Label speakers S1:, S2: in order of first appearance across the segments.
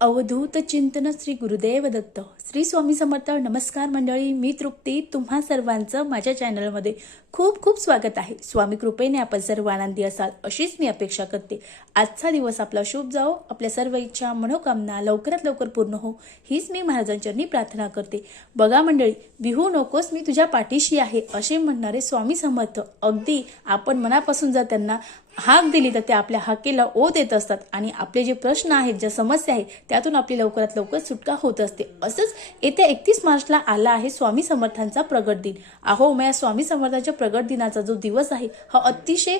S1: अवधूत चिंतन श्री गुरुदेव दत्त. श्री स्वामी समर्थ नमस्कार मंडळी. मी तृप्ती. तुम्हा सर्वांचं माझ्या चॅनलमध्ये खूप खूप स्वागत आहे. स्वामी कृपेने आपण सर्व आनंदी असाल अशीच मी अपेक्षा करते. आजचा दिवस आपला शुभ जाओ आपल्या सर्व इच्छा मनोकामना लवकरात लवकर पूर्ण हो हीच मी महाराजांच्यांनी प्रार्थना करते. बघा मंडळी बिहू नकोस मी तुझ्या पाठीशी आहे असे म्हणणारे स्वामी समर्थ अगदी आपण मनापासून जर त्यांना हाक दिली तर ते आपल्या हाकेला ओ देत असतात आणि आपले जे प्रश्न आहेत ज्या समस्या आहेत त्यातून आपली लवकरात लवकर सुटका होत असते. असंच येत्या एकतीस मार्चला आला आहे स्वामी समर्थांचा प्रगट दिन. अहो मग या स्वामी समर्थांच्या प्रगट दिनाचा जो दिवस आहे हा अतिशय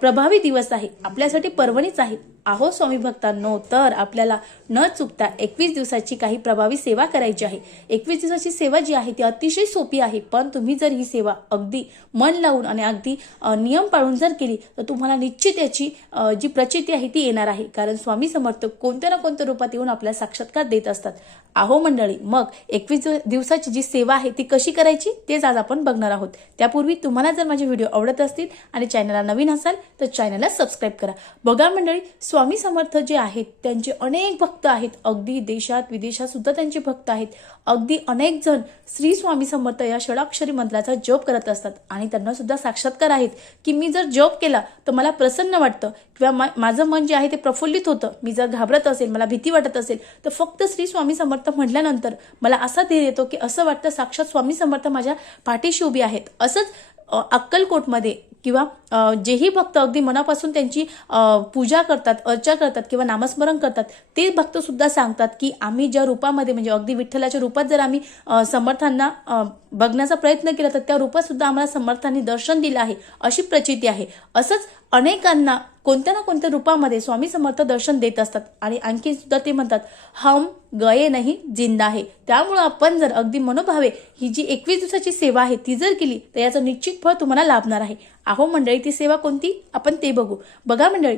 S1: प्रभावी दिवस आहे. आपल्यासाठी पर्वणीच आहे. आहो स्वामी भक्तांनो तर आपल्याला न चुकता एकवीस दिवसाची काही प्रभावी सेवा करायची आहे. एकवीस दिवसाची सेवा जी आहे ती अतिशय सोपी आहे पण तुम्ही जर ही सेवा अगदी मन लावून आणि अगदी नियम पाळून जर केली तर तुम्हाला निश्चित याची जी प्रचिती आहे ती येणार आहे. कारण स्वामी समर्थ कोणत्या ना कोणत्या रूपात येऊन आपल्याला साक्षात्कार देत असतात. आहो मंडळी मग एकवीस दिवसाची जी सेवा आहे ती कशी करायची? तेच आज आपण बघणार आहोत. त्यापूर्वी तुम्हाला जर माझे व्हिडिओ आवडत असतील आणि चॅनलला नवीन असाल तर चॅनलला सबस्क्राईब करा. बघा मंडळी स्वामी समर्थ जे आहेत त्यांचे अनेक भक्त आहेत. अगदी देशात विदेशात सुद्धा त्यांचे भक्त आहेत. अगदी अनेक जण श्री स्वामी समर्थ या षडाक्षरी मंत्राचा जप करत असतात आणि त्यांना सुद्धा साक्षात्कार आहेत. की मी जर जप केला तर मला प्रसन्न वाटतं. किंवा माझं मन जे आहे ते प्रफुल्लित होतं. मी जर घाबरत असेल मला भीती वाटत असेल तर फक्त श्री स्वामी समर्थ म्हटल्यानंतर मला असा धीर येतो की असं वाटतं साक्षात स्वामी समर्थ माझ्या पाठीशी उभी आहेत. असंच अक्कलकोटमध्ये किंवा जेही भक्त अगदी मनापासून त्यांची पूजा करतात अर्चा करतात किंवा नामस्मरण करतात ते भक्त सुद्धा सांगतात की आम्ही ज्या रूपामध्ये म्हणजे अगदी विठ्ठलाच्या रूपात जर आम्ही समर्थांना बघण्याचा प्रयत्न केला तर त्या रूपात सुद्धा आम्हाला समर्थांनी दर्शन दिलं आहे अशी प्रचिती आहे. असंच अनेकांना कोणत्या ना कोणत्या रूपामध्ये स्वामी समर्थ दर्शन देत असतात. आणि आणखी सुद्धा ते म्हणतात हम गये नाही जिंदा आहे. त्यामुळं आपण जर अगदी मनोभावे ही जी एकवीस दिवसाची सेवा आहे ती जर केली तर याचं निश्चित फळ तुम्हाला लाभणार आहे. अहो मंडळी ती सेवा कोणती? आपण ते बघू. बघा मंडळी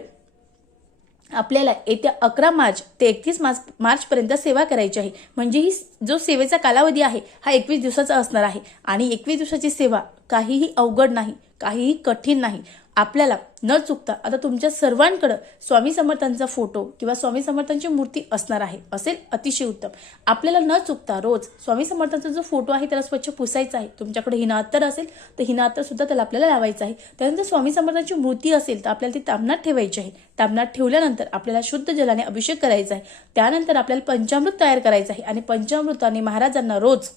S1: आपल्याला येत्या अकरा मार्च ते एकतीस मार्च मार्चपर्यंत सेवा करायची आहे. म्हणजे ही जो सेवेचा कालावधी आहे हा एकवीस दिवसाचा असणार आहे. आणि एकवीस दिवसाची सेवा काहीही अवघड नाही काहीही कठीण नाही. आपल्याला न चुकता आता तुमच्या सर्वांकडं स्वामी समर्थांचा फोटो किंवा स्वामी समर्थांची मूर्ती असणार आहे असेल अतिशय उत्तम. आपल्याला न चुकता रोज स्वामी समर्थांचा जो फोटो आहे त्याला स्वच्छ पुसायचा आहे. तुमच्याकडे हिना अत्तर असेल तर हिनात्तर सुद्धा त्याला आपल्याला लावायचं आहे. त्यानंतर स्वामी समर्थांची मूर्ती असेल तर आपल्याला ती तामणात ठेवायची आहे. तामणात ठेवल्यानंतर आपल्याला शुद्ध जलाने अभिषेक करायचा आहे. त्यानंतर आपल्याला पंचामृत तयार करायचं आहे आणि पंचामृताने महाराजांना रोज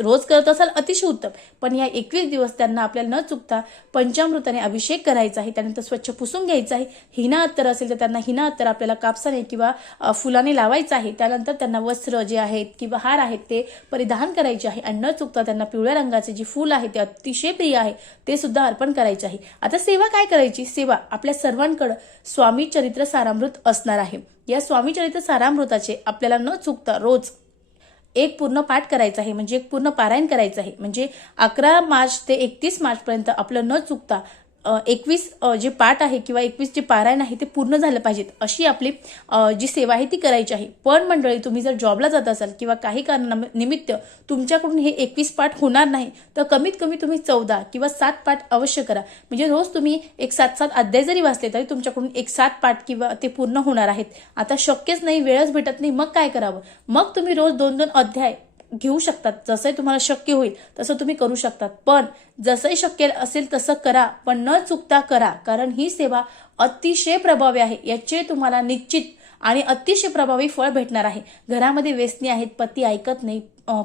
S1: रोज करत असाल अतिशय उत्तम. पण या एकवीस दिवस त्यांना आपल्याला न चुकता पंचामृताने अभिषेक करायचा आहे. त्यानंतर स्वच्छ पुसून घ्यायचा आहे. हिना अत्तर असेल तर त्यांना हिना अत्तर आपल्याला कापसाने किंवा फुलाने लावायचं आहे. त्यानंतर त्यांना वस्त्र जे आहेत किंवा हार आहेत ते परिधान करायचे आहे. आणि न चुकता त्यांना पिवळ्या रंगाचे जे फूल आहे ते अतिशय प्रिय आहे ते सुद्धा अर्पण करायचे आहे. आता सेवा काय करायची? सेवा आपल्या सर्वांकडं स्वामी चरित्र सारामृत असणार आहे. या स्वामी चरित्र सारामृताचे आपल्याला न चुकता रोज एक पूर्ण पाठ करायचा आहे म्हणजे एक पूर्ण पारायण करायचं आहे. म्हणजे अकरा मार्च ते एकतीस मार्चपर्यंत आपलं न चुकता एकवीस जे पाठ आहे किंवा एकवीस जे पारायण आहे ते पूर्ण झालं पाहिजेत अशी आपली जी सेवा आहे ती करायची आहे. पण मंडळी तुम्ही जर जॉबला जात असाल किंवा काही कारणानिमित्त तुमच्याकडून हे एकवीस पाठ होणार नाही तर कमीत कमी तुम्ही चौदा किंवा सात पाठ अवश्य करा. म्हणजे रोज तुम्ही एक सात सात अध्याय जरी वाचले तरी तुमच्याकडून एक सात पाठ किंवा ते पूर्ण होणार आहेत. आता शक्यच नाही वेळच भेटत नाही मग काय करावं? मग तुम्ही रोज दोन दोन अध्याय घेऊ शकतात. जसंही तुम्हाला शक्य होईल तसं तुम्ही करू शकतात. पण जसंही शक्य असेल तसं करा पण न चुकता करा कारण ही सेवा अतिशय प्रभावी आहे याचे तुम्हाला निश्चित आणि अतिशय प्रभावी फळ भेटणार आहे. घरामध्ये व्यसनी आहेत पती ऐकत नाही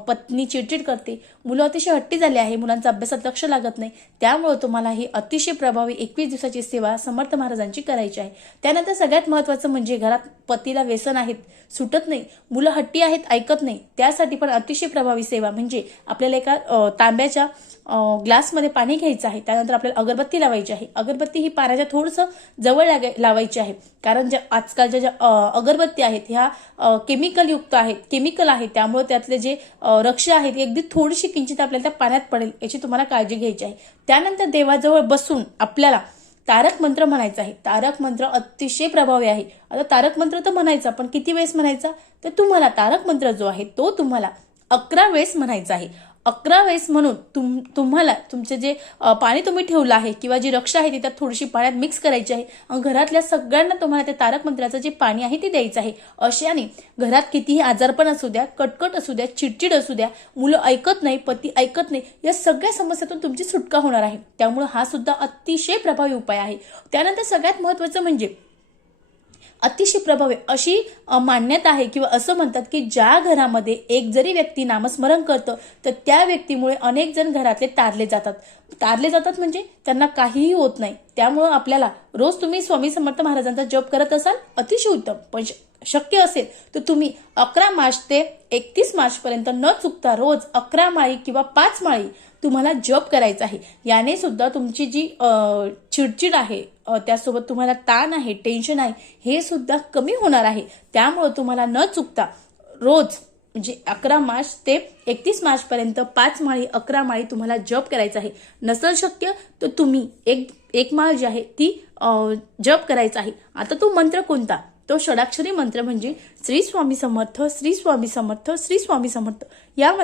S1: पत्नी चिडचिड करते. मुलं अतिशय हट्टी झाली आहे. मुलांचा अभ्यासात लक्ष लागत नाही. त्यामुळे तुम्हाला ही अतिशय प्रभावी एकवीस दिवसाची सेवा समर्थ महाराजांची करायची आहे. त्यानंतर सगळ्यात महत्त्वाचं म्हणजे घरात पतीला व्यसन आहेत सुटत नाही. मुलं हट्टी आहेत ऐकत नाही. त्यासाठी पण अतिशय प्रभावी सेवा म्हणजे आपल्याला एका तांब्याच्या ग्लासमध्ये पाणी घ्यायचं आहे. त्यानंतर आपल्याला अगरबत्ती लावायची आहे. अगरबत्ती ही पाण्याच्या थोडंसं जवळ लागाय लावायची आहे. कारण ज्या आजकालच्या ज्या अगरबत्ती आहेत ह्या केमिकल युक्त आहेत केमिकल आहेत त्यामुळे त्यातले जे रक्ष आहेत अगदी थोडीशी किंचित आपल्याला त्या पाण्यात पडेल याची तुम्हाला काळजी घ्यायची आहे. त्यानंतर देवाजवळ बसून आपल्याला तारक मंत्र म्हणायचा आहे. तारक मंत्र अतिशय प्रभावी आहे. आता तारक मंत्र तर म्हणायचा पण किती वेळेस म्हणायचा? तर तुम्हाला तारक मंत्र जो आहे तो तुम्हाला अकरा वेळेस म्हणायचा आहे. अकरा वेळेस म्हणून तुम तुम्हाला तुमचे जे पाणी तुम्ही ठेवलं आहे किंवा जी रक्षा आहे ती त्यात थोडीशी पाण्यात मिक्स करायची आहे आणि घरातल्या सगळ्यांना तुम्हाला ते तारक मंत्राचं जे पाणी आहे ते द्यायचं आहे. अशाने घरात कितीही आजारपण असू द्या कटकट असू द्या चिडचिड असू द्या मुलं ऐकत नाही पती ऐकत नाही या सगळ्या समस्यातून तुमची सुटका होणार आहे. त्यामुळे हा सुद्धा अतिशय प्रभावी उपाय आहे. त्यानंतर सगळ्यात महत्वाचं म्हणजे अतिशय प्रभावी अशी मान्यता आहे किंवा असं म्हणतात की ज्या घरामध्ये एक जरी व्यक्ती नामस्मरण करतं तर त्या व्यक्तीमुळे अनेक जण घरातले तारले जातात. तारले जातात म्हणजे त्यांना काहीही होत नाही. त्यामुळं आपल्याला रोज तुम्ही स्वामी समर्थ महाराजांचा जप करत असाल अतिशय उत्तम. पण श- शक्य असेल तर तुम्ही अकरा मार्च ते एकतीस मार्च पर्यंत न चुकता रोज अकरा माळी किंवा पाच माळी तुम्हाला जप करायचा आहे. याने सुद्धा तुमची जी चिडचिड आहे त्यासोबत तुम्हाला ताण आहे टेन्शन आहे हे सुद्धा कमी होणार आहे. त्यामुळं तुम्हाला न चुकता रोज म्हणजे अकरा मार्च ते एकतीस मार्च पर्यंत पाच माळी अकरा माळी तुम्हाला जप करायचा आहे. नसल शक्य तर तुम्ही एक एक माळ जी आहे ती जप करायचा आहे. आता तो मंत्र कोणता? तो षडाक्षरी मंत्र म्हणजे श्री स्वामी समर्थ श्री स्वामी समर्थ श्री स्वामी समर्थ. या म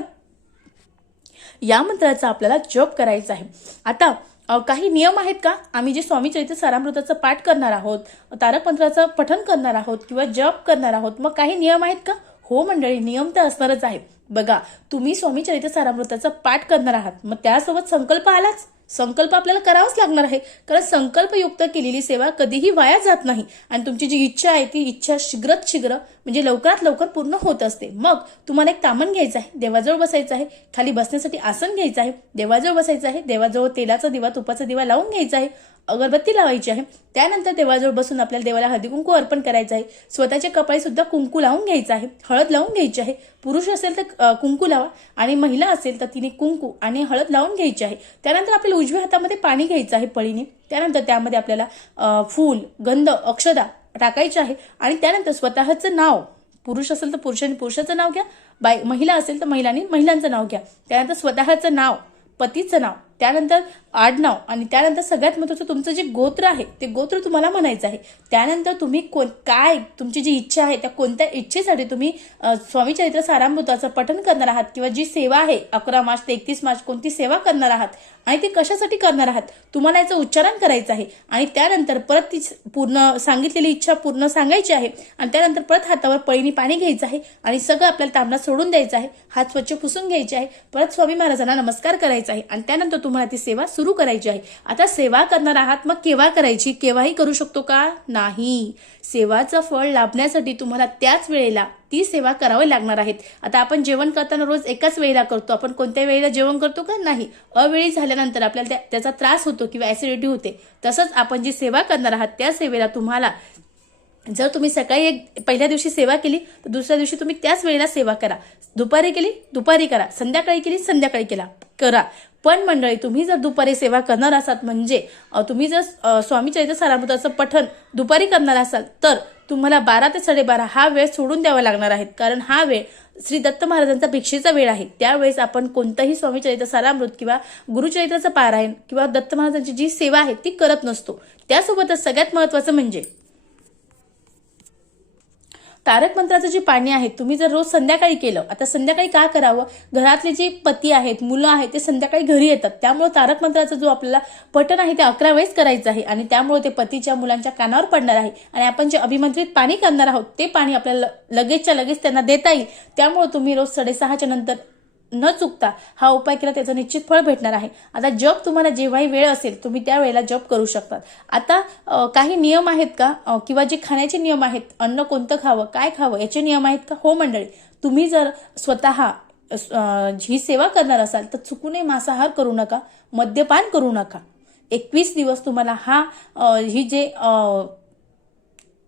S1: या मंत्राचा आपल्याला जप करायचा आहे. आता काही नियम आहेत का? आम्ही जे स्वामी चरित्र सारामृताचं पाठ करणार आहोत तारक मंत्राचं पठण करणार आहोत किंवा जप करणार आहोत मग काही नियम आहेत का? हो मंडळी नियम तर असणारच आहेत. बघा तुम्ही स्वामी चरित्र सारामृताचा पाठ करणार आहात मग त्यासोबत संकल्प आलाच? संकल्प आपल्याला करावाच लागणार आहे. कारण संकल्पयुक्त केलेली सेवा कधीही वाया जात नाही. आणि तुमची जी इच्छा आहे ती इच्छा शीघ्रत शीघ्र म्हणजे लवकरात लवकर पूर्ण होत असते. मग तुम्हाला एक तामण घ्यायचं आहे. देवाजवळ बसायचं आहे. खाली बसण्यासाठी आसन घ्यायचं आहे. देवाजवळ बसायचं आहे. देवाजवळ तेलाचा दिवा तुपाचा दिवा लावून घ्यायचा आहे. अगरबत्ती लावायची आहे. त्यानंतर देवाजवळ बसून आपल्याला देवाला हळदी कुंकू अर्पण करायचं आहे. स्वतःच्या कपाळी सुद्धा कुंकू लावून घ्यायचं आहे. हळद लावून घ्यायची आहे. पुरुष असेल तर कुंकू लावा. आणि महिला असेल तर तिने कुंकू आणि हळद लावून घ्यायची आहे. त्यानंतर आपल्याला उजव्या हातामध्ये पाणी घ्यायचं आहे पळीने. त्यानंतर त्यामध्ये आपल्याला फूल गंध अक्षदा टाकायचे आहे. आणि त्यानंतर स्वतःचं नाव. पुरुष असेल तर पुरुषांनी पुरुषाचं नाव घ्या. बाय महिला असेल तर महिलांनी महिलांचं नाव घ्या. त्यानंतर स्वतःचं नाव पतीचं नाव. त्यानंतर आडनाव आणि त्यानंतर सगळ्यात महत्त्वाचं तुमचं जे गोत्र आहे ते गोत्र तुम्हाला म्हणायचं आहे. त्यानंतर तुम्ही कोण काय तुमची जी इच्छा आहे त्या कोणत्या इच्छेसाठी तुम्ही अ, स्वामी चरित्र सारामृताचं पठन करणार आहात किंवा जी सेवा आहे अकरा मार्च ते एकतीस मार्च कोणती सेवा करणार आहात आणि ती कशासाठी करणार आहात तुम्हाला याचं उच्चारण करायचं आहे. आणि त्यानंतर परत ती पूर्ण सांगितलेली इच्छा पूर्ण सांगायची आहे आणि त्यानंतर परत हातावर पळीनी पाणी घ्यायचं आहे आणि सगळं आपल्याला तांबडा सोडून द्यायचं आहे हात स्वच्छ पुसून घ्यायचे आहे परत स्वामी महाराजांना नमस्कार करायचा आहे आणि त्यानंतर तुम्हाला ती सेवा सुरू सुरू करायची आहे. आता सेवा करणार आहात मग केव्हा करायची? केव्हाही करू शकतो का? नाही. सेवाचं फळ लाभण्यासाठी तुम्हाला त्याच वेळेला ती सेवा करावी लागणार आहेत. आता आपण जेवण करताना रोज एकाच वेळेला करतो. आपण कोणत्या वेळेला जेवण करतो का? नाही. अवेळी झाल्यानंतर आपल्याला त्या- त्याचा त्रास होतो किंवा ऍसिडिटी होते. तसंच आपण जी सेवा करणार आहात त्या सेवेला तुम्हाला जर तुम्ही सकाळी एक पहिल्या दिवशी सेवा केली तर दुसऱ्या दिवशी तुम्ही त्याच वेळेला सेवा करा. दुपारी केली दुपारी करा. संध्याकाळी केली संध्याकाळी केला. करा. पण मंडळी तुम्ही जर दुपारी सेवा करणार असाल म्हणजे तुम्ही जर स्वामी चरित्र सारामृताचं पठण दुपारी करणार असाल तर तुम्हाला बारा ते साडेबारा हा वेळ सोडून द्यावा लागणार आहे. कारण हा वेळ श्री दत्त महाराजांचा भिक्षेचा वेळ आहे. त्यावेळेस आपण कोणताही स्वामी चरित्र सारामृत किंवा गुरुचरित्राचं पारायण किंवा दत्त महाराजांची जी सेवा आहे ती करत नसतो. त्यासोबतच सगळ्यात महत्वाचं म्हणजे तारक मंत्राचं जे पाणी आहे तुम्ही जर रोज संध्याकाळी केलं आता संध्याकाळी का करावं? घरातले जे पती आहेत मुलं आहेत ते संध्याकाळी घरी येतात. त्यामुळे तारक मंत्राचं जो आपल्याला पठण आहे ते अकरा वेळेस करायचं आहे. आणि त्यामुळे ते पतीच्या मुलांच्या कानावर पडणार आहे आणि आपण जे अभिमंत्रित पाणी करणार आहोत ते पाणी आपल्याला लगेचच्या लगेच त्यांना देता येईल. त्यामुळे तुम्ही रोज साडेसहाच्या नंतर न चुकता हा उपाय केला त्याचं निश्चित फळ भेटणार आहे. आता जप तुम्हाला जेव्हाही वेळ असेल तुम्ही त्या वेळेला जप करू शकतात. आता काही नियम आहेत का? किंवा जे खाण्याचे नियम आहेत अन्न कोणतं खावं काय खावं याचे नियम आहेत का? हो मंडळी तुम्ही जर स्वतः ही सेवा करणार असाल तर चुकूनही मांसाहार करू नका मद्यपान करू नका. एकवीस दिवस तुम्हाला हा ही जे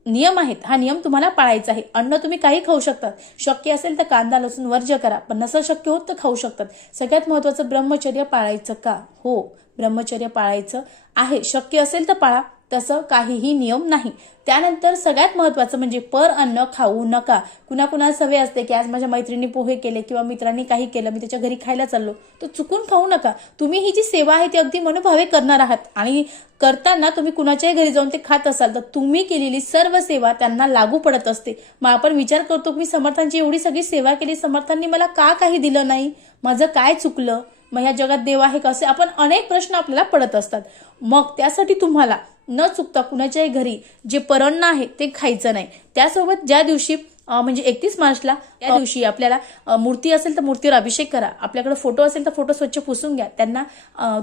S1: नियम आहेत. हा नियम तुम्हाला पाळायचा आहे. अन्न तुम्ही काही खाऊ शकतात शक्य असेल तर कांदा लसूण वर्ज्य करा. पण नसं शक्य होत तर खाऊ शकतात. सगळ्यात महत्वाचं ब्रह्मचर्य पाळायचं का? हो. ब्रह्मचर्य पाळायचं आहे. शक्य असेल तर पाळा. तसं काहीही नियम नाही. त्यानंतर सगळ्यात महत्वाचं म्हणजे पर अन्न खाऊ नका. कुणाकुणा सवय असते की आज माझ्या मैत्रिणी पोहे केले किंवा मित्रांनी काही केलं मी त्याच्या घरी खायला चाललो तर चुकून खाऊ नका. तुम्ही ही जी सेवा आहे ती अगदी मनोभावे करणार आहात. आणि करताना तुम्ही कुणाच्याही घरी जाऊन ते खात असाल तर तुम्ही केलेली सर्व सेवा त्यांना लागू पडत असते. मग आपण विचार करतो की मी समर्थांची एवढी सगळी सेवा केली समर्थांनी मला का काही दिलं नाही? माझं काय चुकलं? मग ह्या जगात देव आहे का असे आपण अनेक प्रश्न आपल्याला पडत असतात. मग त्यासाठी तुम्हाला न चुकता कुणाच्याही घरी जे परान्न आहे ते खायचं नाही. त्यासोबत ज्या दिवशी म्हणजे एकतीस मार्चला त्या दिवशी आपल्याला मूर्ती असेल तर मूर्तीवर अभिषेक करा. आपल्याकडे फोटो असेल तर फोटो स्वच्छ पुसून घ्या. त्यांना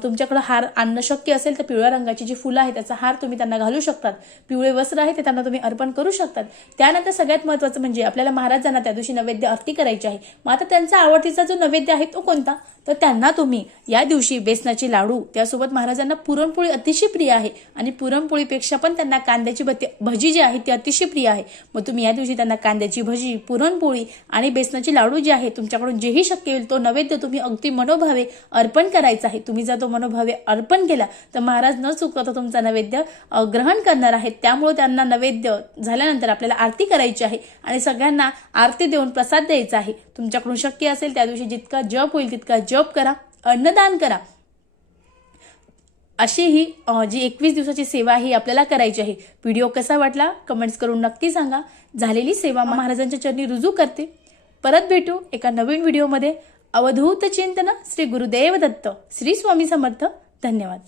S1: तुमच्याकडे हार आणणं शक्य असेल तर पिवळ्या रंगाची जी फुलं आहेत त्याचा हार तुम्ही त्यांना घालू शकतात. पिवळे वस्त्र आहे ते त्यांना तुम्ही अर्पण करू शकतात. त्यानंतर सगळ्यात महत्त्वाचं म्हणजे आपल्याला महाराजांना त्या दिवशी नैवेद्य आरती करायची आहे. मग आता त्यांचा आवडतीचा जो नैवेद्य आहे तो कोणता? तर त्यांना तुम्ही या दिवशी बेसनाचे लाडू त्यासोबत महाराजांना पुरणपोळी अतिशय प्रिय आहे. आणि पुरणपोळीपेक्षा पण त्यांना कांद्याची भती भजी जी आहे ती अतिशय प्रिय आहे. मग तुम्ही या दिवशी त्यांना कांद्याची भजी पुरणपोळी आणि बेसनाचे लाडू जे आहे तुमच्याकडून जेही शक्य होईल तो नैवेद्य तुम्ही अगदी मनोभावे अर्पण करायचा आहे. तुम्ही जर तो मनोभावे अर्पण केला तर महाराज न चुकता तो तुमचा नैवेद्य ग्रहण करणार आहेत. त्यामुळे त्यांना नैवेद्य झाल्यानंतर आपल्याला आरती करायची आहे आणि सगळ्यांना आरती देऊन प्रसाद द्यायचा आहे. तुमच्याकडून शक्य असेल त्या दिवशी जितका जप होईल तितका जप करा अन्नदान करा. अशी ही जी एकवीस दिवसाची सेवा ही आपल्याला करायची आहे. व्हिडिओ कसा वाटला? कमेंट्स करून नक्की सांगा. झालेली सेवा महाराजांच्या चरणी रुजू करते. परत भेटू एका नवीन व्हिडिओमध्ये. अवधूत चिंतन श्री गुरुदेव दत्त. श्री स्वामी समर्थ. धन्यवाद.